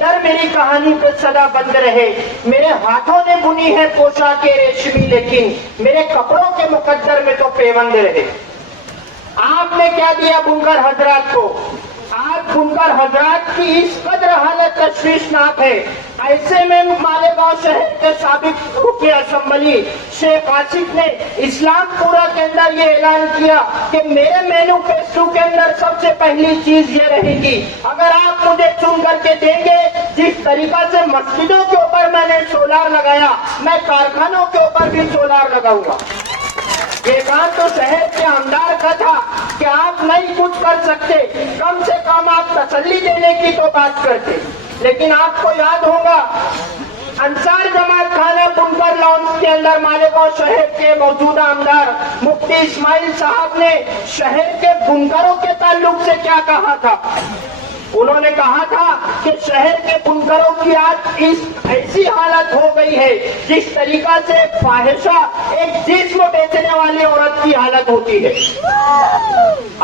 डर मेरी कहानी पे सदा बंद रहे। मेरे हाथों ने बुनी है पोशाकें रेशमी, लेकिन मेरे कपड़ों के मुकद्दर में तो पेवंद रहे। आपने क्या दिया बुनकर हजरात को? आज बुनकर हजरात की इस कदर हालत तशवीशनाक है। ऐसे में मालेगांव शहर के साबिक मुख्य असम्बली शेख आसिफ ने इस्लामपुरा के अंदर ये ऐलान किया कि मेरे मैनिफेस्टो के अंदर सबसे पहली चीज ये रहेगी, अगर आप मुझे चुन करके देंगे, जिस तरीका से मस्जिदों के ऊपर मैंने सोलार लगाया, मैं कारखानों के ऊपर भी सोलार लगाऊंगा। ये काम तो शहर के आमदार का था कि आप नहीं कुछ कर सकते, कम से कम आप तसल्ली देने की तो बात करते। लेकिन आपको याद होगा अंसार जमात खाना बुनकर लॉन्च के अंदर मालेगांव शहर के मौजूदा आमदार मुफ्ती इस्माइल साहब ने शहर के बुनकरों के ताल्लुक से क्या कहा था। उन्होंने कहा था कि शहर के बुनकरों की आज इस ऐसी हालत हो गई है जिस तरीका से फाहिशा एक जिस्म बेचने वाली औरत की हालत होती है।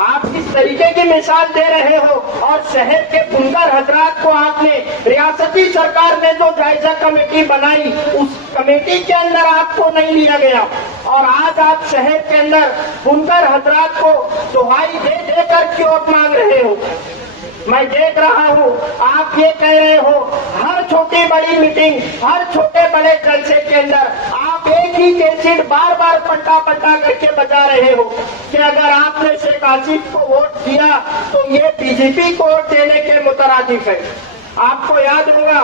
आप इस तरीके की मिसाल दे रहे हो और शहर के बुनकर हजरात को आपने रियासती सरकार ने जो जायजा कमेटी बनाई उस कमेटी के अंदर आपको नहीं लिया गया और आज आप शहर के अंदर बुनकर हजरात को दुहाई दे देकर क्यों मांग रहे हो। मैं देख रहा हूँ आप ये कह रहे हो हर छोटी बड़ी मीटिंग, हर छोटे बड़े जलसे के अंदर आप एक ही कैसेट बार बार पट्टा पट्टा करके बजा रहे हो कि अगर आपने शेख आसिफ को वोट दिया तो ये बीजेपी को वोट देने के मुतरादिफ है। आपको याद होगा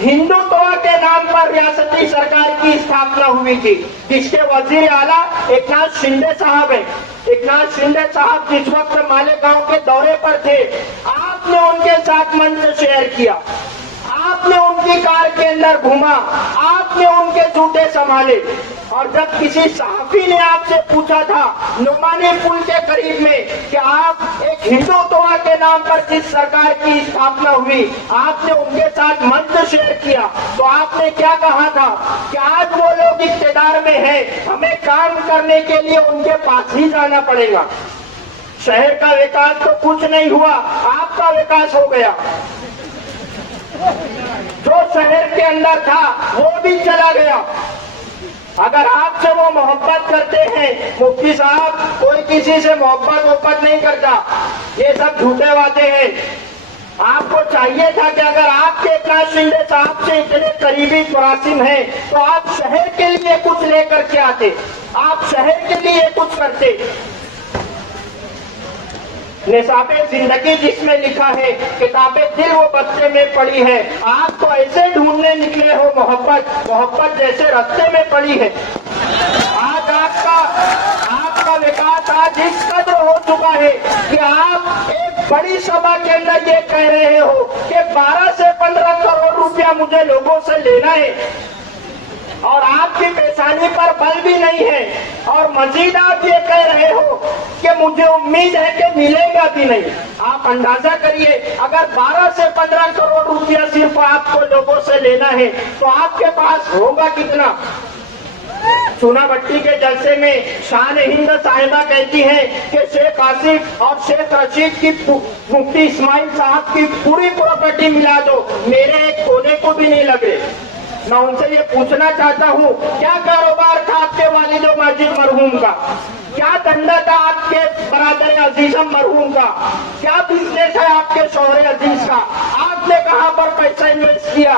हिंदुत्व के नाम पर रियासती सरकार की स्थापना हुई थी जिसके वजीर आला एकनाथ शिंदे साहब है। एकनाथ शिंदे साहब जिस वक्त मालेगांव के दौरे पर थे, आपने उनके साथ मंच शेयर किया, आपने उनकी कार के अंदर घूमा, आपने उनके जूते संभाले और जब किसी सहाफी ने आपसे पूछा था नुमानी पुल के करीब में कि आप एक हिंदुत्व के नाम पर जिस सरकार की स्थापना हुई, आपने उनके साथ मंच शेयर किया तो आपने क्या कहा था कि आज वो लोग इख्तियार में हैं, हमें काम करने के लिए उनके पास ही जाना पड़ेगा। शहर का विकास तो कुछ नहीं हुआ, आपका विकास हो गया। जो शहर के अंदर था वो भी चला गया। अगर आपसे वो मोहब्बत करते हैं मुफ्ती साहब, कोई किसी से मोहब्बत नहीं करता, ये सब झूठे वादे हैं। आपको चाहिए था कि अगर आपके एकनाथ शिंदे साहब से इतने करीबी मुरासिम हैं तो आप शहर के लिए कुछ लेकर के आते, आप शहर के लिए कुछ करते। निसाबे जिंदगी जिसमें लिखा है किताबें दिल वो बच्चे में पड़ी है, आप तो ऐसे ढूंढने निकले हो मोहब्बत जैसे रास्ते में पड़ी है। आज आपका विकास आज इस कदर हो चुका है कि आप एक बड़ी सभा के अंदर ये कह रहे हो कि 12 से 15 करोड़ रुपया मुझे लोगों से लेना है और आपकी पेशानी पर बल भी नहीं है और मजीद आप ये कह रहे हो कि मुझे उम्मीद है कि मिलेगा भी नहीं। आप अंदाजा करिए अगर 12 से 15 करोड़ रुपया सिर्फ आपको लोगों से लेना है तो आपके पास होगा कितना। चुनाभट्टी के जलसे में शान हिंद साहिबा कहती है कि शेख आसिफ और शेख रशीद की मुफ्ती इस्माइल साहब की पूरी प्रॉपर्टी मिला दो, मेरे एक कोने को भी नहीं लगे। मैं उनसे ये पूछना चाहता हूँ क्या कारोबार था आपके वालिद माजिद मरहूम का, क्या धंधा था आपके बरादर अजीजम मरहूम का, क्या बिजनेस है आपके शौहरे अजीज का, आपने कहाँ पर पैसा इन्वेस्ट किया।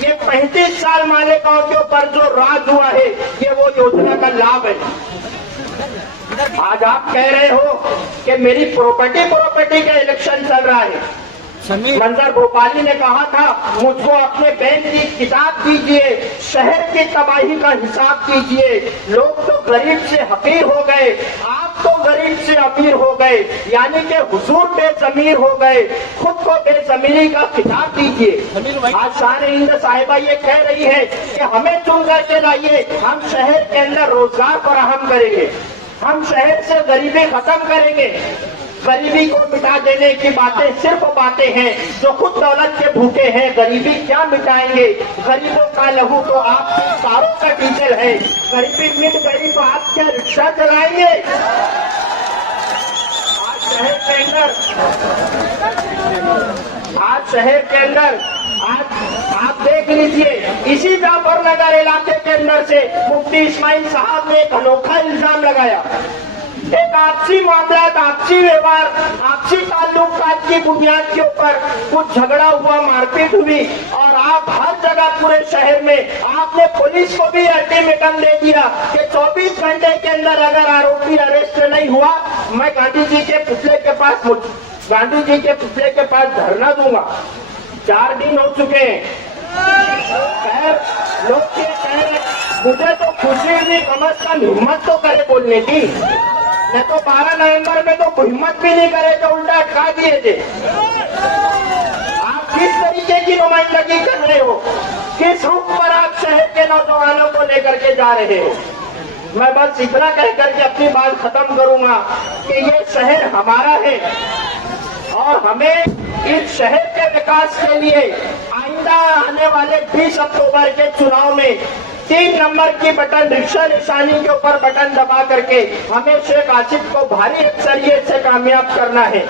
ये 35 साल मालेगांव के ऊपर जो राज हुआ है ये वो योजना का लाभ है। आज आप कह रहे हो कि मेरी प्रॉपर्टी का इलेक्शन चल रहा है। मंजर भोपाली ने कहा था मुझको अपने बैंक की किताब दीजिए, शहर की तबाही का हिसाब कीजिए। लोग तो गरीब से हकीर हो गए, आप तो गरीब से अमीर हो गए, यानी कि हुजूर बेजमीर हो गए, खुद को बेजमीरी का खिताब दीजिए। आज शान हिंद साहिबा ये कह रही है कि हमें चुन करके लाइए, हम शहर के अंदर रोजगार फराहम करेंगे, हम शहर से गरीबी खत्म करेंगे। गरीबी को मिटा देने की बातें सिर्फ बातें हैं, जो खुद दौलत के भूखे हैं गरीबी क्या मिटाएंगे। गरीबों का लहू तो आपकी कारों का डीजल है, गरीबी मिट गई तो आप क्या रिक्शा चलाएंगे। आज शहर के अंदर आज शहर के अंदर आज आप देख लीजिए, इसी जाफरनगर इलाके के अंदर से मुफ्ती इस्माइल साहब ने एक अनोखा इल्जाम लगाया। एक आपसी मामला, आपसी व्यवहार, आपसी ताल्लुकात की बुनियाद के ऊपर कुछ झगड़ा हुआ, मारपीट हुई और आप हर जगह पूरे शहर में आपने पुलिस को भी अल्टीमेटम दे दिया कि 24 घंटे के अंदर अगर आरोपी अरेस्ट नहीं हुआ, मैं गांधी जी के पुतले के पास धरना दूंगा। 4 दिन हो चुके हैं। खैर, लोग कह रहे, मुझे तो खुशी हुई, कम अज कम हिम्मत तो करे बोलने की। मैं तो 12 नवंबर में तो हिम्मत भी नहीं करे तो उल्टा अटका दिए थे। आप किस तरीके की नुमाइंदगी कर रहे हो? किस रूप पर आप शहर के नौजवानों को लेकर के जा रहे हो? मैं बस इतना कह करके अपनी बात खत्म करूंगा कि ये शहर हमारा है और हमें इस शहर के विकास के लिए आइंदा आने वाले 20 अक्टूबर के चुनाव में 3 नंबर की बटन, रिक्शा निशानी के ऊपर बटन दबा करके हमें शेख आसिफ को भारी अक्सरियत से कामयाब करना है।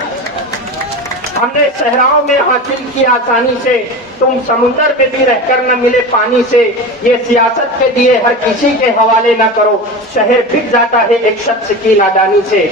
हमने सहराओं में हासिल की आसानी से, तुम समुद्र में भी रहकर न मिले पानी से। ये सियासत के दिए हर किसी के हवाले न करो, शहर बिक जाता है एक शख्स की नादानी से।